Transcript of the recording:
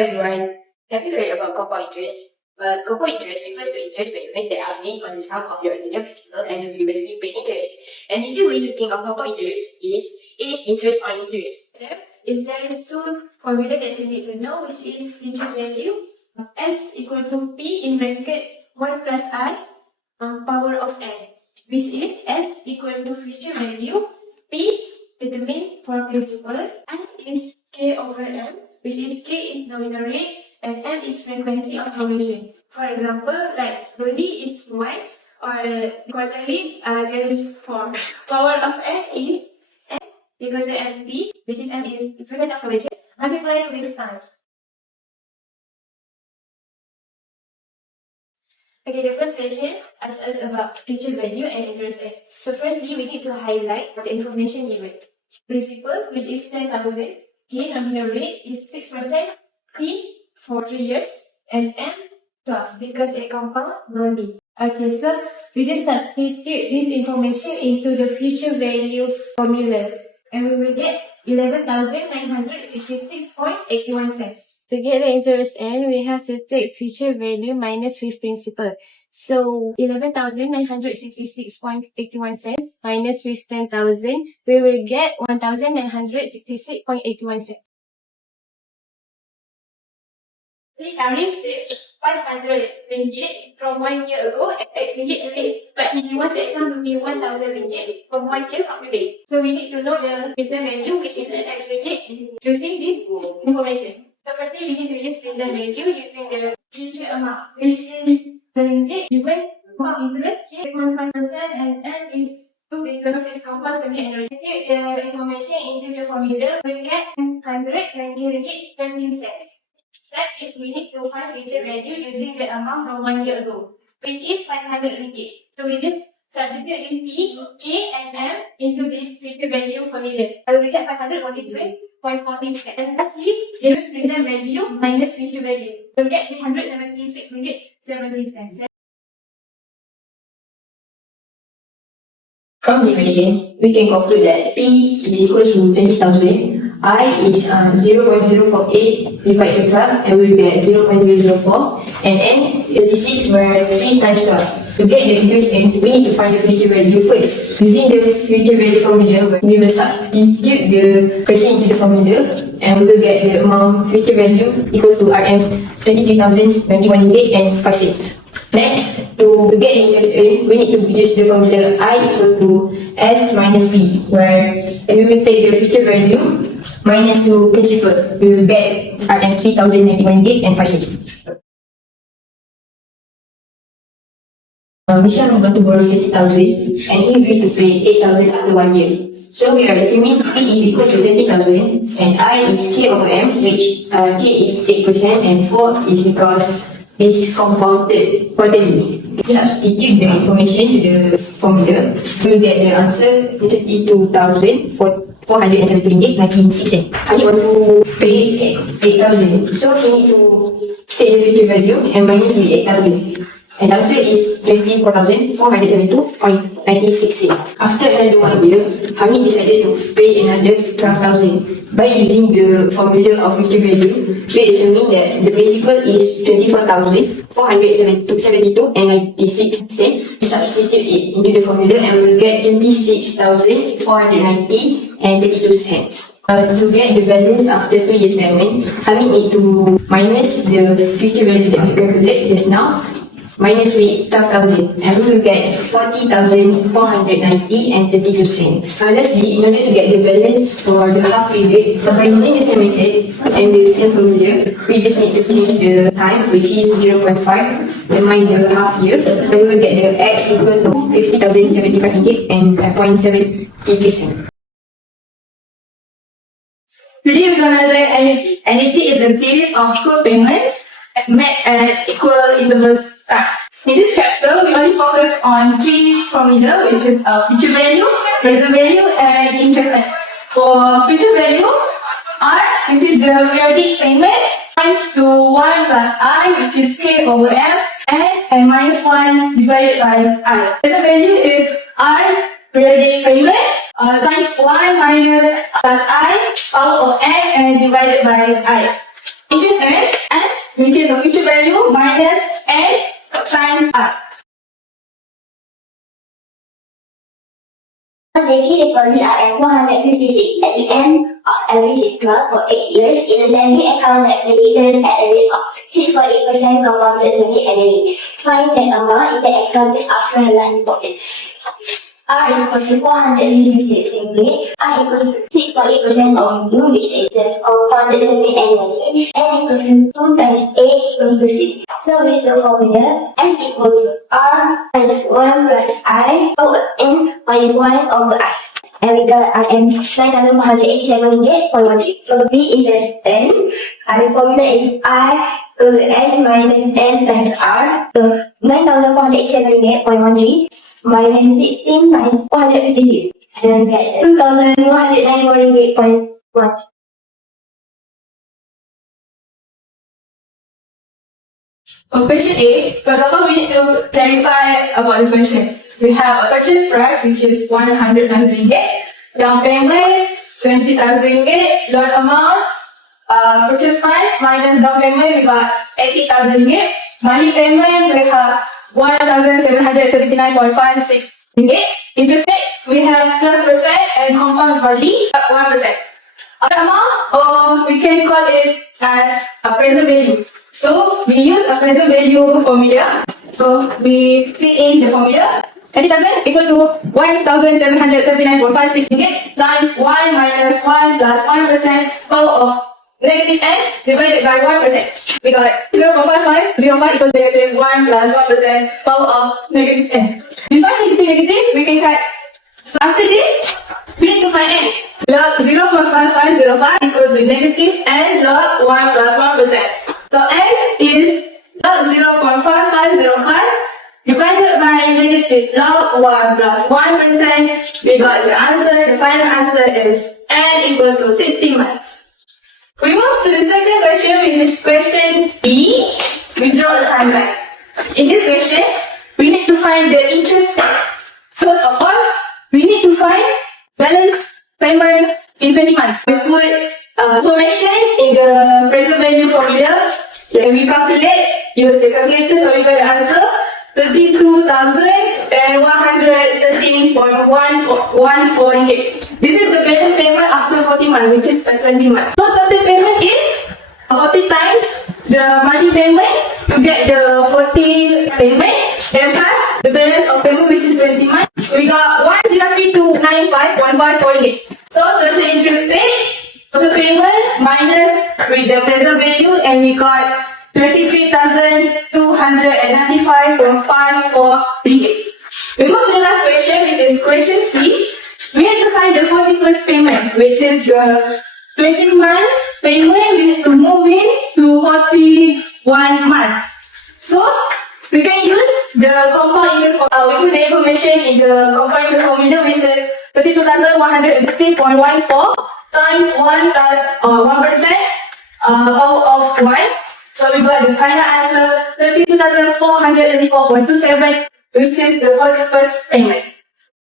Everyone, have you heard about compound interest? Well, compound interest refers to interest payment that are made on the sum of your original principal and will be basically paid interest. An easy way to think of compound interest is it is interest on interest. There is two formula that you need to know, which is future value of S equal to P in bracket 1 plus I power of N, which is S equal to future value, P determined for principal, and is K over M, which is K is nominal rate and M is frequency of conversion. For example, like yearly is 1 or quarterly there is 4. Power of N is N equal to MT, which is M is the frequency of conversion, multiplied with time. Okay, the first question asks us about future value and interest rate. So firstly, we need to highlight the information given. Principal, which is 10,000. K nominal rate is 6%. T for 3 years. And M 12 because a compound non-B. Okay, so we just substitute this information into the future value formula. And we will get 11,966.81 cents. To get the interest N, we have to take future value minus with principal. So 11,966.81 cents minus with 10,000, we will get 1,966.81 cents. The tariff is 500 ringgit from 1 year ago at X ringgit today. But he wants the account to be 1,000 ringgit from 1 year from today. So we need to know the present value, which is an X ringgit, using this information. So firstly, we need to use present value using the future amount, which is the ringgit given compound interest, 8.5%, and N is 2 because it's compound annually. Substitute the information into the formula, we get 120 ringgit 13 cents. Step is we need to find future value using the amount from 1 year ago, which is 500 ringgit. So we just substitute this P, K, and M into this future value formula. I will get 543.40%. And lastly, use present value minus future value. We will get 376 ringgit 70 cents. From the equation, we can conclude that P is equal to 20,000. I is 0.048 divided by 12 and we will get 0.004, and N 36 where 3 times 12. To get the interest N, we need to find the future value first. Using the future value formula, we will substitute the question into the formula and we will get the amount future value equals to RM 23,091 and 5 cents. Next, to get the interest N, we need to use the formula I equal to S minus P, where we will take the future value minus to principal. We will get RM 3,091 and 5 cents. Misha is going to borrow 20,000 and he agrees to pay 8,000 after 1 year. So we are assuming P is equal to 20,000 and I is K over M, which K is 8% and 4 is because it's compounded quarterly. Substitute the information to the formula. We will get the answer 32,470.96. I want to pay 8,000. So we need to state the future value and minus the 8,000. And the answer is 24,472.96. After another 1 year, Hamid decided to pay another 12,000. By using the formula of future value, we assuming that the principal is 24,472 and 96 cents. Substitute it into the formula and we will get 26,490 and 32 cents. To get the balance after 2 years payment, Hamid need to minus the future value that we calculate just now, minus with 12,000 and we will get 40,490 and 32 cents. Lastly, in order to get the balance for the half period, by using the same method and the same formula, we just need to change the time, which is 0.5, and mind the half year, and we will get the X equal to 50,075 and 0.73 cents. Today we're going to learn Annuity. Annuity is a series of equal payments met at equal intervals time. In this chapter, we only focus on 3 formula, which is future value, present value, and interest rate. For future value, R, which is the periodic payment, times to 1 plus I, which is K over M, and minus 1 divided by I. Present value is R, periodic payment, times 1 minus plus I, power of N, and divided by I. Interest rate which is the future value minus N times R. JK deposit are at 456 at the end of every 6 months for 8 years in a savings account that pays interest at a rate of 6.8% compounded annually. Find that amount in the account just after her last deposit. R equals to 456 ringgit. I equals to 6.8% of U, which is the compounded annually. N equals to 2 times A equals to 6. So with the formula, S equals to R times 1 plus I over N minus 1 over I. And we got RM 9,487 ringgit. So B interest N. The formula is I equals to S minus N times R. So 9,487 ringgit minus 16 minus 456. And then we get 2,191 ringgit. For question A, first of all, we need to clarify about the question. We have a purchase price which is 100,000 ringgit, down payment 20,000 ringgit, loan amount, purchase price minus down payment we got 80,000 ringgit, monthly payment we have 1,779.56 ringgit, interest rate we have 12% and compound monthly 1%. Other amount, or we can call it as a present value. So we use a present value formula. So we fill in the formula. 80,000 equal to 1,779.56 ringgit times 1 minus 1 plus 1% power of negative n divided by 1%. We got 0.5505 equal to negative 1 plus 1% power of negative n. Before negative, we can cut. So after this, we need to find n. Log 0.5505 equal to negative n log 1 plus 1%. So n is log 0.5505 divided by negative log 1 plus 1%. We got the answer. The final answer is n equal to 16 months. We move to the second question, which is question B. We draw a timeline. In this question, we need to find the interest rate. First of all, we need to find balance payment in 20 months. We put information in the present value formula. Then we calculate, use the calculator, so we got the answer 32,113.114 ringgit. This is the balance payment after 40 months, which is 20 months. So total payment is 40 times the monthly payment to get the 40 payment, and plus the balance of payment, which is 20 months. We got 1,03295.54 ringgit. So total interest rate, total payment minus with the present value, and we got 23,295.54 ringgit. We move to the last question, which is question C. We need to find the 41st payment, which is the 20 months payment. We need to move in to 41 months. So we can use the compound interest formula. We put the information in the compound interest formula, which is 32,150.14 times 1 plus 1% power of 1. So we got the final answer 32,434.27, which is the 41st payment.